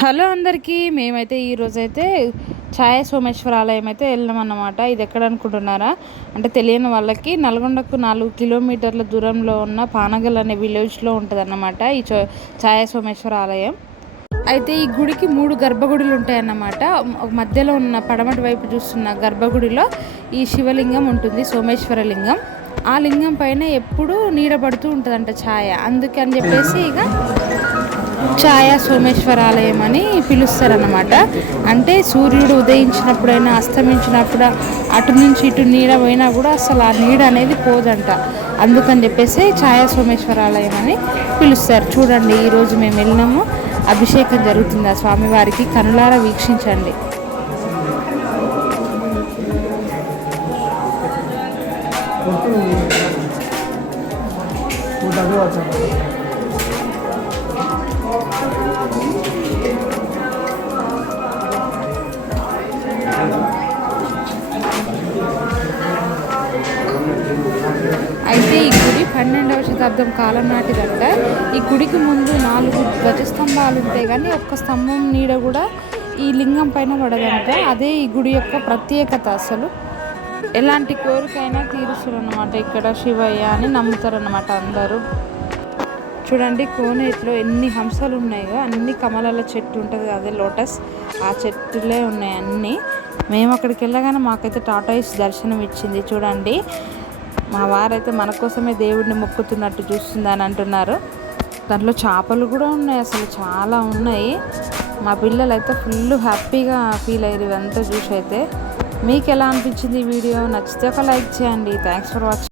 Hello అందరికీ మేమైతే ఈరోజైతే ఛాయ సోమేశ్వర ఆలయం అయితే వెళ్ళామన్నమాట ఇది ఎక్కడ అనుకుంటున్నారా? అంటే తెలియని వాళ్ళకి నల్గొండకు నాలుగు కిలోమీటర్ల దూరంలో ఉన్న పానగల్ అనే విలేజ్లో ఉంటుంది అన్నమాట ఈ ఛాయ సోమేశ్వర ఆలయం అయితే ఈ గుడికి మూడు గర్భగుడులు ఉంటాయన్నమాట. మధ్యలో ఉన్న పడమటి వైపు చూస్తున్న గర్భగుడిలో ఈ శివలింగం ఉంటుంది సోమేశ్వర లింగం. ఆ లింగం పైన ఎప్పుడూ నీడబడుతూ ఉంటుందంట ఛాయ. అందుకని చెప్పేసి ఇక ఛాయా సోమేశ్వరాలయం అని పిలుస్తారనమాట అంటే సూర్యుడు ఉదయించినప్పుడైనా అస్తమించినప్పుడు అటు నుంచి ఇటు నీడ పోయినా కూడా అసలు ఆ నీడ అనేది పోదంట. అందుకని చెప్పేసి ఛాయా సోమేశ్వరాలయం అని పిలుస్తారు. చూడండి ఈరోజు మేము వెళ్ళినాము. అభిషేకం జరుగుతుంది ఆ స్వామివారికి? కనులారా వీక్షించండి. అయితే పన్నెండవ శతాబ్దం కాలం నాటిదంట ఈ గుడికి ముందు నాలుగు ధ్వజస్తంభాలు ఉంటాయి కానీ ఒక్క స్తంభం నీడ కూడా ఈ లింగం పైన పడదంట. అదే ఈ గుడి యొక్క ప్రత్యేకత అసలు. ఎలాంటి కోరికైనా తీరుస్తారు అనమాట ఇక్కడ శివయ్య అని నమ్ముతారనమాట అందరూ. చూడండి కోనేటిలో ఎన్ని హంసలు ఉన్నాయో అన్ని కమలాల చెట్టు ఉంటుంది అదే లోటస్. ఆ చెట్టులే ఉన్నాయి అన్నీ. మేము అక్కడికి వెళ్ళగానే మాకైతే టాటాయిస్ దర్శనం ఇచ్చింది చూడండి మా వారైతే మన కోసమే దేవుడిని మొక్కుతున్నట్టు చూస్తుంది అని అంటున్నారు. దాంట్లో చేపలు కూడా ఉన్నాయి అసలు చాలా ఉన్నాయి. మా పిల్లలు అయితే ఫుల్ హ్యాపీగా ఫీల్ అయ్యారు ఇవంతా చూసి అయితే. మీకు ఎలా అనిపించింది ఈ వీడియో? నచ్చితే ఒక లైక్ చేయండి. Thanks for watching